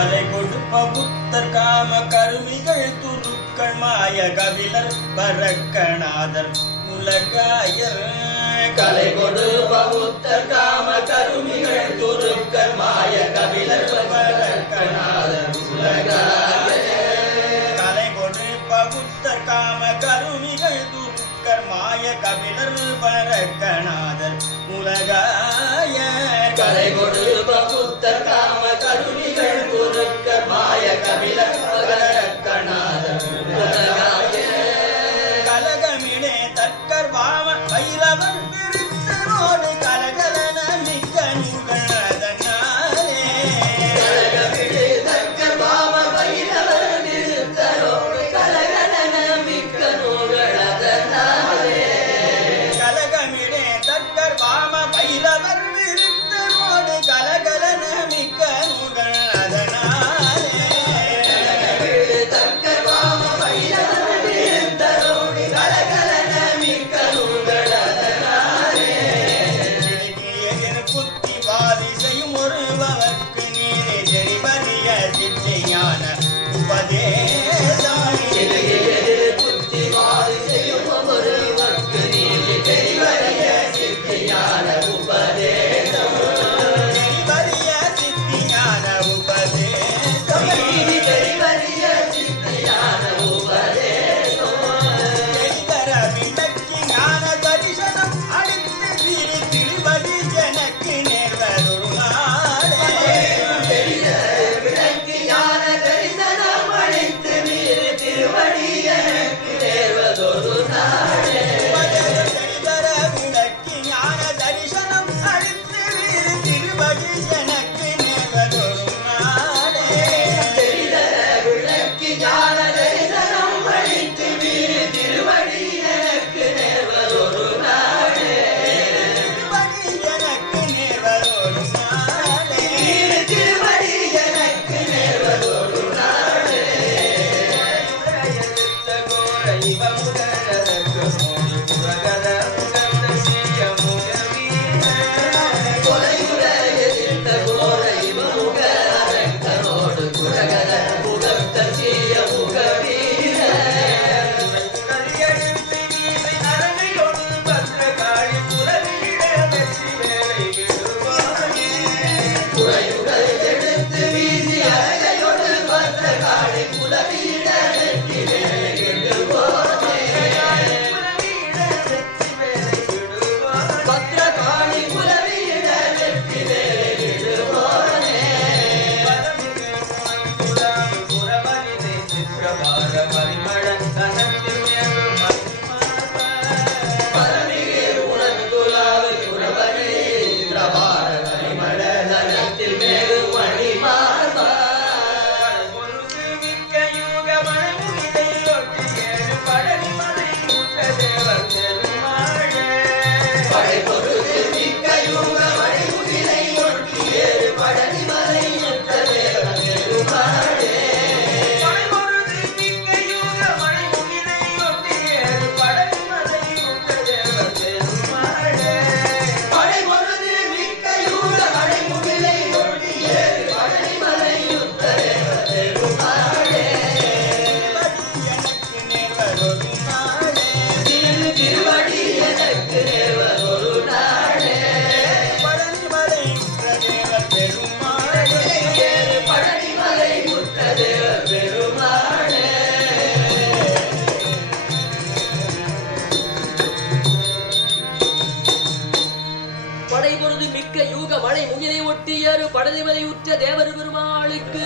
கலை கொடுப்ப புத்தர் காம கருவிகள் துருக்கள் மாய கபிலர் பரக்கநாதர் உலகாயர் கலை கொடுப்ப புத்தர் காம கருவிகள் துருக்கள் மாய கபிலர் பரக்கநாதர் உலகாயர் கலை கொடுப்ப புத்தர் காம கருவிகள் துருக்கள் மாய கபிலர் பரக்கநாதர் உலகாயர் கலை கொடுப்ப புத்தர் காம கருவிகள் துருக்கள் மாய கபிலர் பரக்கநாதர் உலகாயர் கலகமிடே தற்கர் வாம பைரவர் விருத்தரோடு கலகலன மிக்க நூல்கள் அதனாலே கலகமிடே தற்கர் வாம பைரவர் விருத்தரோடு கலகலன மிக்க நூல்கள் அதனாலே கலகமிடே தற்கர் வாம பைரவர் விருத்தரோடு கலகலன மிக்க நூல்கள் அதனாலே கலகமிடே தற்கர் வாம பைரவர் விருத்தரோடு கலகலன மிக்க நூல்கள் அதனாலே எதிர் புத்தி பாதி செய்யும் ஒருவர்க்கு நீரே தெரிவறிய சித்தையான உபதேசம் எதிர் புத்தி பாதி செய்யும் ஒருவர்க்கு நீரே தெரிவறிய சித்தையான உபதேசம் தெரிவறிய சித்தியான உபதேசம் தெரிவறிய சித்தியான உபதேசம் தெரிவர விளக்கி ஞான தரிசனம் அளித்து திருவடி எனக்கு நேர்வதொரு நாளே விளக்கி ஞான தரிசனம் அளித்து திருவடி எனக்கு நேர்வதொரு நாளே தெரிவர விளக்கி ஞான தரிசனம் அளித்து திருவடி எனக்கு நேர்வதொரு நாளே தெரிவர விளக்கி ஞான தரிசனம் அளித்து திருவடி எனக்கு நேர்வதொரு நாளே திருவடி எனக்கு நேர்வதொரு நாளே திருவடி எனக்கு நேர்வதொரு நாளே கோர இவ முதலக்கு மோடி புரகத முகந்த சீய முகவீர கொலையுற எதிர்த்த கோர இவ முகரங்கனோடு புரகத முகந்த சீய முகவீர குறையுடலியெடுத்து வீசை நரங்கையொடு பத்ரகாளி புலவியிட வெற்றி வேலை விடுவானே குறையுடல் எடுத்து வீசி அழகையொடு பத்ரகாளி புலவியிட வெற்றி வேலை விடுவானே புலவியிட வெற்றி வேலை விடுவானே பத்ரகாளி புலவியிட வெற்றி வேலை விடுவானே பரமிகு முனங்குலாவி புறவரிதை சிற்றபார பரிமள கனத்தில் மேவு மணிமார்ப பரமிகு முனங்குலாவி புறவரிதை சிற்றபார பரிமள கனத்தில் மேவு மணிமார்ப பொருது மிக்க யூக மணமுகிலை ஒட்டி ஏழு பழனி மலை முற்ற தேவர் பெருமாளே படைபொருது மிக்க யூக மணிமுகிலை ஒட்டி ஏழு பழனி மலை முற்ற தேவர் பெருமாளே படைபொருது மிக்க யூக மணிமுகிலை ஒட்டி ஏழு பழனி மலை முற்ற தேவர் பெருமாளே படைபொருது மிக்க யூக மணிமுகிலை ஒட்டி ஏழு பழனி மலை முற்ற தேவர் பெருமாளே திருவடி எனக்கு நேர்வதொரு நாளே பழனி மலை முற்ற தேவர் பெருமாளே பழனி மலை முற்ற தேவர் பெருமாளே படைபொருது மிக்க யூக மழை முகிலை ஒட்டியரு படனிமலை உற்ற தேவர் பெருமாளுக்கு